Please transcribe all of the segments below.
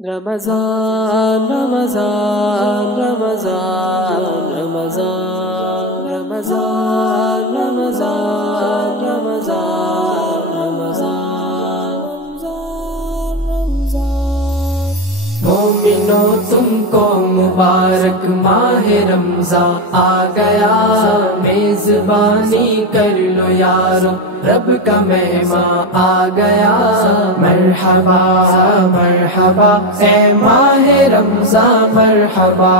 رمضان رمضان رمضان رمضان رمضان رمضان رمضان رمضان مومنو تم کو مبارک ماہ رمضان آ گیا، میزبانی کر لو یارو رب کا مہمان آ گیا۔ مرحبا مرحبا اے ماہ رمضان مرحبا۔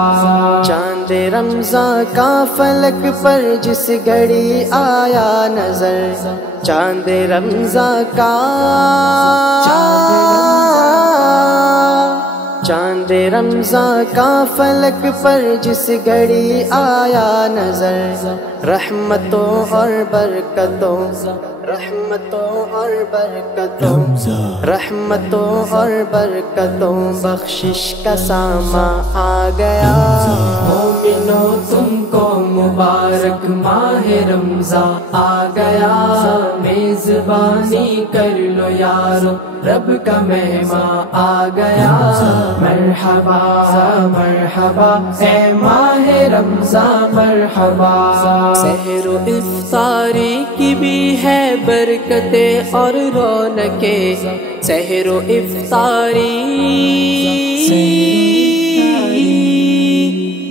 چاند رمضان کا فلک پر جس گھڑی آیا نظر، چاند رمضان کا چاند رمضان کا فلک پر جس گھڑی آیا نظر، رحمتوں اور برکتوں رحمتوں اور برکتوں رحمتوں اور برکتوں بخشش کا ساما آ گیا۔ مومنو تم کو مبارک ماہ رمضان آ گیا، میزبانی کر لو یارو رب کا مہمان آ گیا۔ مرحبا مرحبا اے ماہ رمضان مرحبا۔ سحر و افطاری کی بھی ہے برکتیں اور رونقیں، سحر و افطاری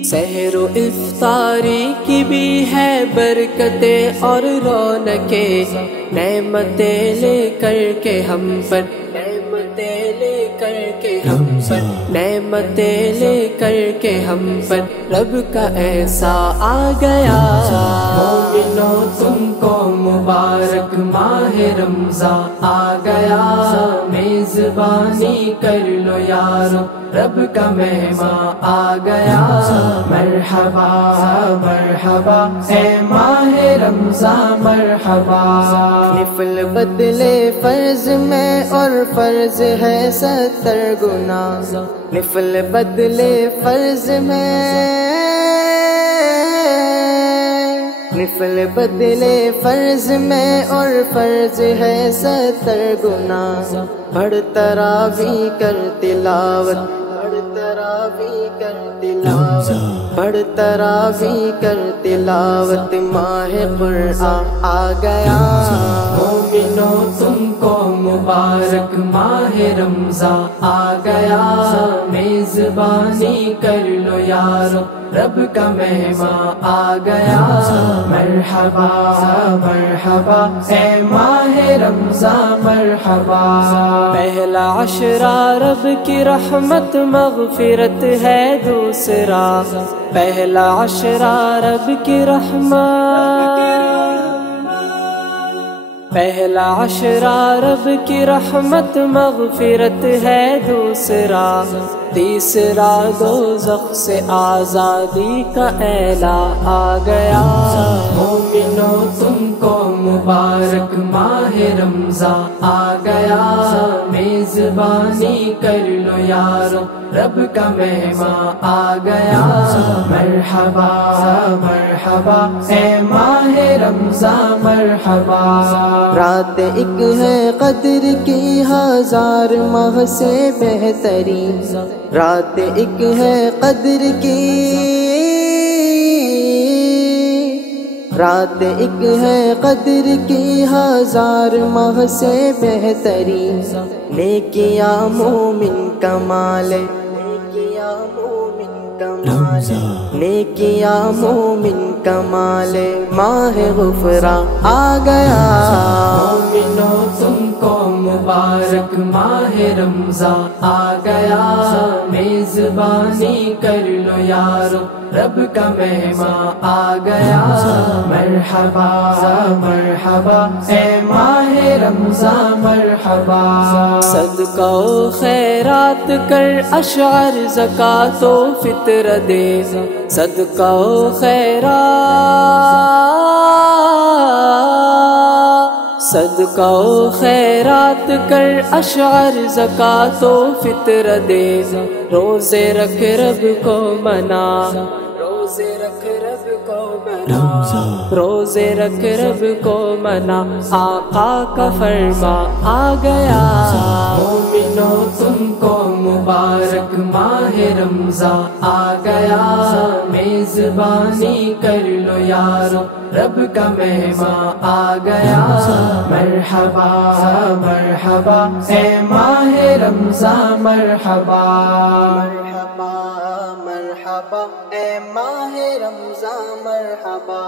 سحر و افطاری کی بھی ہے برکتیں اور رونقیں، نعمتیں لے کر کے ہم پر نعمتیں لے کر کے ہم پر نعمتیں لے کر کے ہم پر رب کا ایسا آ گیا۔ مومنو تم کو مبارک ماہ رمضان آ گیا، میزبانی کر لو یارو رب کا مہمان آ گیا۔ مرحبا مرحبا اے ماہ رمضان مرحبا۔ نفل بدلے فرض میں اور فرض ہے 70 گنا، نفل بدلے فرض میں نفل بدلے فرض میں اور فرض ہے 70 گنا، پڑھ تراویح کر تلاوت پڑھ تراویح کر تلاوت پڑھ تراویح کر تلاوت ماہ قرآن آ گیا۔ مومنو تم کو مبارک ماہ رمضان آ گیا، میزبانی کر لو یارو رب کا مہمان آ گیا۔ مرحبا مرحبا اے ماہ رمضان مرحبا۔ پہلا عشرہ رب کی رحمت مغفرت ہے دوسرا، پہلا عشرہ رب کی رحمت پہلا عشرہ رب کی رحمت مغفرت ہے دوسرا، تیسرا دوزخ سے آزادی کا اعلان آ گیا۔ مومنو تم کو مبارک ماہ رمضان آ گیا، میزبانی کر لو یارو رب کا مہمان آ گیا۔ مرحبا مرحبا اے ماہ رمضان مرحبا۔ رات ایک ہے قدر کی 1000 ماہ سے بہترین، رات ایک ہے قدر کی رات ایک ہے قدر کی 1000 ماہ سے بہترین، نیکیاں مومن کمال نیکیاں مومن کمال نیکیاں مومن کمال ماہ غفران آ گیا۔ مومنو تم کو مبارک ماہ رمضان آ گیا، میزبانی کر لو یارو رب کا مہمان آ گیا۔ مرحبا مرحبا اے ماہ رمضان مرحبا۔ صدقہ و خیرات کر اشعار زکوٰۃ و فطر دے، صدقہ و صدقہ و خیرات کر اشعار زکوٰۃ و فطر دے، روزے رکھ رب کو منا روزے رکھ رب کو منا روزے رکھ رب کو منا، آقا کا فرما آ گیا۔ مومنو تم کو مبارک ماہ رمضان آ گیا، میزبانی کر لو یارو، رب کا مہمان آ گیا۔ مرحبا مرحبا اے ماہ رمضان مرحبا، مرحبا مرحبا اے ماہ رمضان مرحبا۔